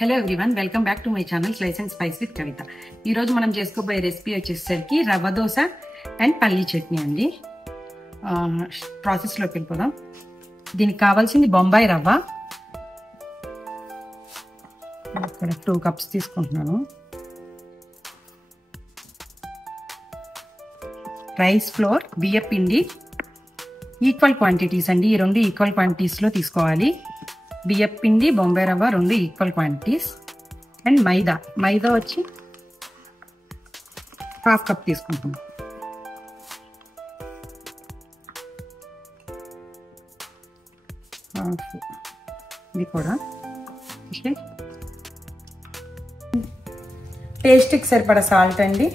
Hello everyone, welcome back to my channel Slice and Spice with Kavitha. ఈరోజు మనం చేసుకోబోయే recipe వచ్చేసరికి రవ్వ దోశ అండ్ పల్లీ చట్నీ అండి. ప్రాసెస్లోకి వెళ్ళిపోదాం. దీనికి కావాల్సింది బొంబాయి రవ్వ. ఇక్కడ 2 కప్స్ తీసుకుంటున్నాను. రైస్ ఫ్లోర్, బియ్య పిండి ఈక్వల్ క్వాంటిటీస్ అండి. ఈ రెండు ఈక్వల్ క్వాంటిటీస్లో తీసుకోవాలి. బియ్య పిండి, బొంబాయి రవ్వ రెండు ఈక్వల్ క్వాంటిటీస్. అండ్ మైదా వచ్చి 1/2 కప్ తీసుకుంటాం. ఇది కూడా ఓకే. టేస్ట్కి సరిపడా సాల్ట్ అండి,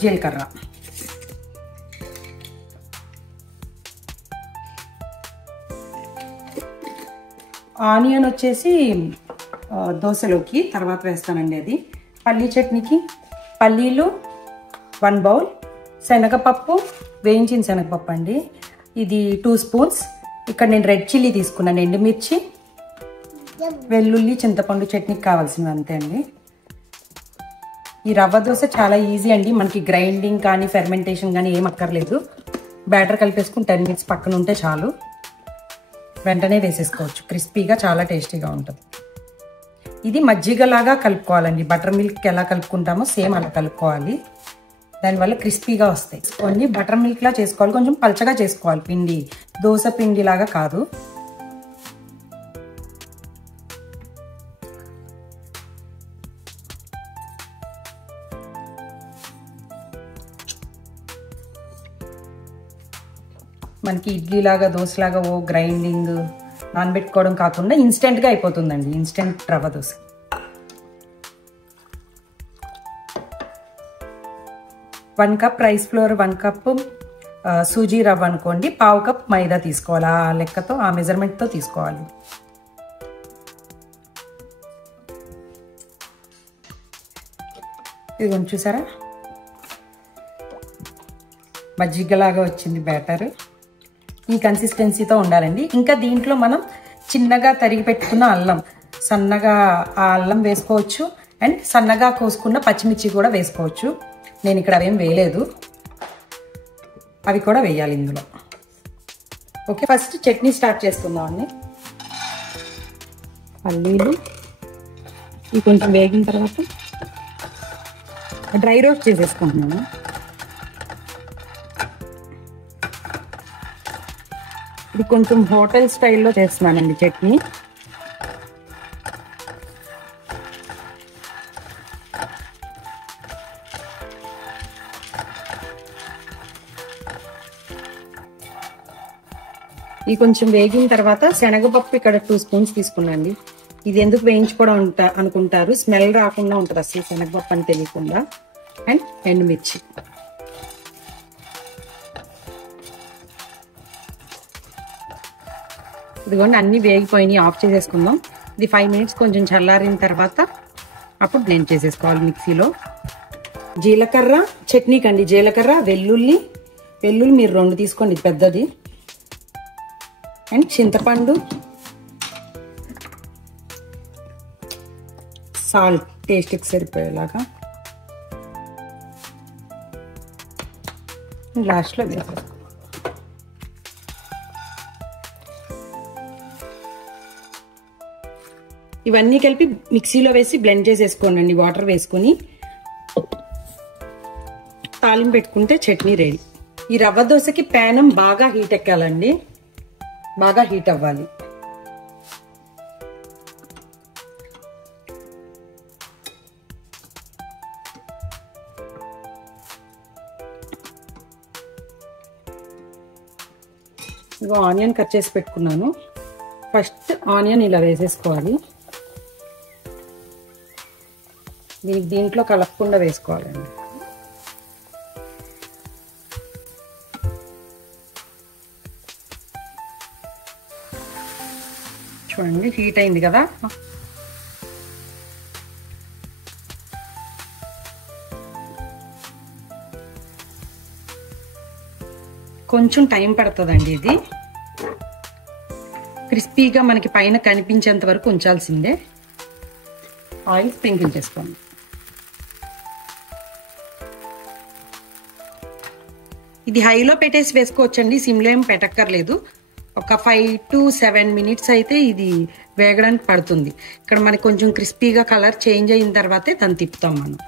జీలకర్ర, ఆనియన్ వచ్చేసి దోశలోకి తర్వాత వేస్తానండి. అది పల్లీ చట్నీకి పల్లీలు 1 బౌల్, శనగపప్పు, వేయించిన శనగపప్పు అండి, ఇది 2 స్పూన్స్. ఇక్కడ నేను రెడ్ చిల్లీ తీసుకున్నాను, ఎండుమిర్చి, వెల్లుల్లి, చింతపండు చట్నీకి కావాల్సినవి అంతే అండి. ఈ రవ్వ దోశ చాలా ఈజీ అండి. మనకి గ్రైండింగ్ కానీ ఫెర్మెంటేషన్ కానీ ఏం అక్కర్లేదు. బ్యాటర్ కలిపేసుకుని 10 మినిట్స్ పక్కన ఉంటే చాలు, వెంటనే వేసేసుకోవచ్చు. క్రిస్పీగా చాలా టేస్టీగా ఉంటుంది. ఇది మజ్జిగలాగా కలుపుకోవాలండి. బటర్ మిల్క్ ఎలా కలుపుకుంటామో సేమ్ అలా కలుపుకోవాలి. దానివల్ల క్రిస్పీగా వస్తాయి. కొన్ని బటర్ మిల్క్లా చేసుకోవాలి, కొంచెం పల్చగా చేసుకోవాలి. పిండి దోశ పిండి లాగా కాదు. మనకి ఇడ్లీలాగా దోశలాగా ఓ గ్రైండింగ్ నానబెట్టుకోవడం కాకుండా ఇన్స్టెంట్గా అయిపోతుందండి. Instant rava dosa. One cup rice flour, 1 cup suji rava అనుకోండి, 1/2 కప్ మైదా తీసుకోవాలి. ఆ లెక్కతో, ఆ మెజర్మెంట్తో తీసుకోవాలి. ఇది కొంచెం చూసారా, మజ్జిగలాగా వచ్చింది బ్యాటర్. ఈ కన్సిస్టెన్సీతో ఉండాలండి. ఇంకా దీంట్లో మనం చిన్నగా తరిగి పెట్టుకున్న అల్లం, సన్నగా ఆ అల్లం వేసుకోవచ్చు. అండ్ సన్నగా కోసుకున్న పచ్చిమిర్చి కూడా వేసుకోవచ్చు. నేను ఇక్కడ అవేం వేయలేదు, అవి కూడా వేయాలి ఇందులో. ఓకే, ఫస్ట్ చట్నీ స్టార్ట్ చేసుకుందామండి. పల్లీలు ఇవి కొంచెం వేగిన తర్వాత డ్రై రోస్ట్ చేసేసుకుంటున్నాను. ఇది కొంచెం హోటల్ స్టైల్లో చేస్తున్నానండి చట్నీ. ఇది కొంచెం వేగిన తర్వాత శనగపప్పు ఇక్కడ 2 స్పూన్స్ తీసుకున్నాండి. ఇది ఎందుకు వేయించుకోవడం అనుకుంటారు, స్మెల్ రాకుండా ఉంటుంది అసలు శనగపప్పు అని తెలియకుండా. అండ్ ఎండుమిర్చి. ఇదిగోండి అన్ని వేగిపోయినాయి, ఆఫ్ చేసేసుకుందాం. ఇది 5 మినిట్స్ కొంచెం చల్లారిన తర్వాత అప్పుడు నేను చేసేసుకోవాలి మిక్సీలో. జీలకర్ర చట్నీకి అండి, జీలకర్ర, వెల్లుల్లి మీరు 2 తీసుకోండి పెద్దది. అండ్ చింతపండు, సాల్ట్ టేస్ట్కి సరిపోయేలాగా. లాస్ట్లో వేసేసుకో. ఇవన్నీ కలిపి మిక్సీలో వేసి బ్లెండ్ చేసేసుకోండి. వాటర్ వేసుకొని తాలింపు పెట్టుకుంటే చట్నీ రెడీ. ఈ రవ్వ దోశకి ప్యానం బాగా హీట్ ఎక్కాలండి, బాగా హీట్ అవ్వాలి. ఇగో ఆనియన్ కట్ చేసి పెట్టుకున్నాను. ఫస్ట్ ఆనియన్ ఇలా వేసేసుకోవాలి. దీంట్లో కలపకుండా వేసుకోవాలండి. చూడండి హీట్ అయింది కదా. కొంచెం టైం పడుతుందండి. ఇది క్రిస్పీగా మనకి పైన కనిపించేంత వరకు ఉంచాల్సిందే. ఆయిల్ స్ప్రింకిల్ చేసుకోండి. ఇది హైలో పెట్టేసి వేసుకోవచ్చండి, సిమ్లో ఏం పెట్టక్కర్లేదు. ఒక 5 to 7 minutes అయితే ఇది వేగడానికి పడుతుంది. ఇక్కడ మనకి కొంచెం క్రిస్పీగా కలర్ చేంజ్ అయిన తర్వాతే దాన్ని తిప్పుతాం మనం.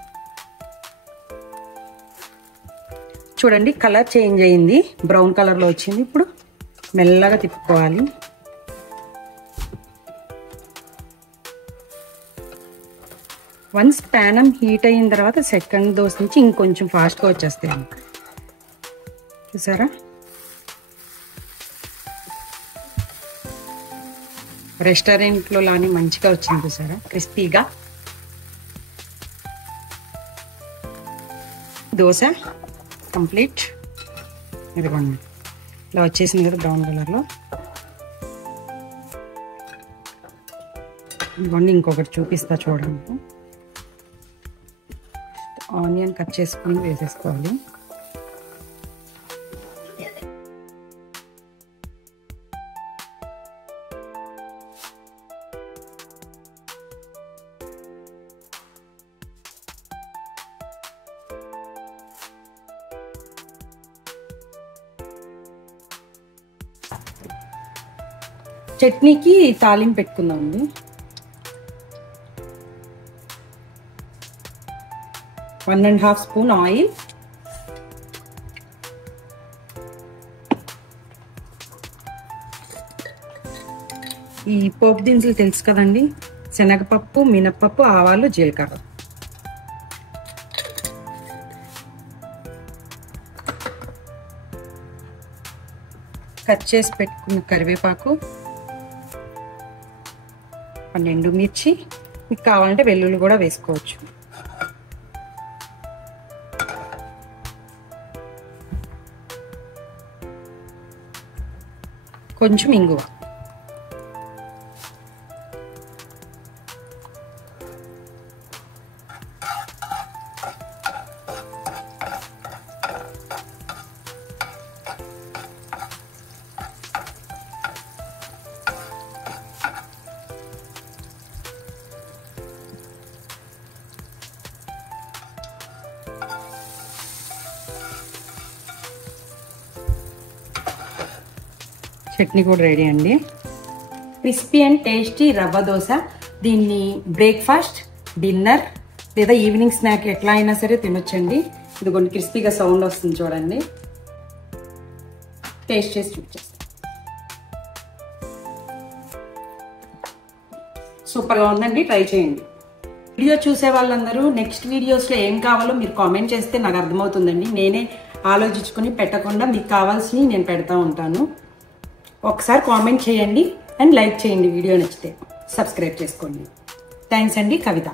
చూడండి కలర్ చేంజ్ అయింది, బ్రౌన్ కలర్లో వచ్చింది. ఇప్పుడు మెల్లగా తిప్పుకోవాలి. వన్స్ ప్యానం హీట్ అయిన తర్వాత సెకండ్ దోశ నుంచి ఇంకొంచెం ఫాస్ట్గా వచ్చేస్తాయి. చూసారా, రెస్టారెంట్లో లానే మంచిగా వచ్చింది. చూసారా క్రిస్పీగా. దోశ కంప్లీట్. ఇదిగోండి ఇలా వచ్చేసింది కదా బ్రౌన్ కలర్లో. ఇదిగోండి ఇంకొకటి చూపిస్తా చూడండి. ఆనియన్ కట్ చేసుకుని వేసేసుకోవాలి. చట్నీకి తాలింపు పెట్టుకుందామండి. 1.5 స్పూన్ ఆయిల్, ఈ పోపు దినుసులు తెలుసు కదండి, శనగపప్పు, మినప్పప్పు, ఆవాలు, జీలకర్ర. కట్ చేసి పెట్టుకున్న కరివేపాకు, 12 మిర్చి, మీకు కావాలంటే వెల్లుల్లి కూడా వేసుకోవచ్చు. కొంచెం ఇంగువ. చట్నీ కూడా రెడీ అండి. Crispy and tasty rava dosa. దీన్ని బ్రేక్ఫాస్ట్, డిన్నర్ లేదా ఈవినింగ్ స్నాక్ ఎట్లా అయినా సరే తినొచ్చండి. ఇది కొన్ని క్రిస్పీగా సౌండ్ వస్తుంది చూడండి. టేస్ట్ చేసి చూపించేస్తాను. సూపర్గా ఉందండి, ట్రై చేయండి. వీడియో చూసే వాళ్ళందరూ నెక్స్ట్ వీడియోస్లో ఏం కావాలో మీరు కామెంట్ చేస్తే నాకు అర్థమవుతుందండి. నేనే ఆలోచించుకుని పెట్టకుండా మీకు కావాల్సినవి నేను పెడతా ఉంటాను. ఒకసారి కామెంట్ చేయండి అండ్ లైక్ చేయండి. వీడియో నచ్చితే సబ్స్క్రైబ్ చేసుకోండి. థ్యాంక్స్ అండి. కవిత.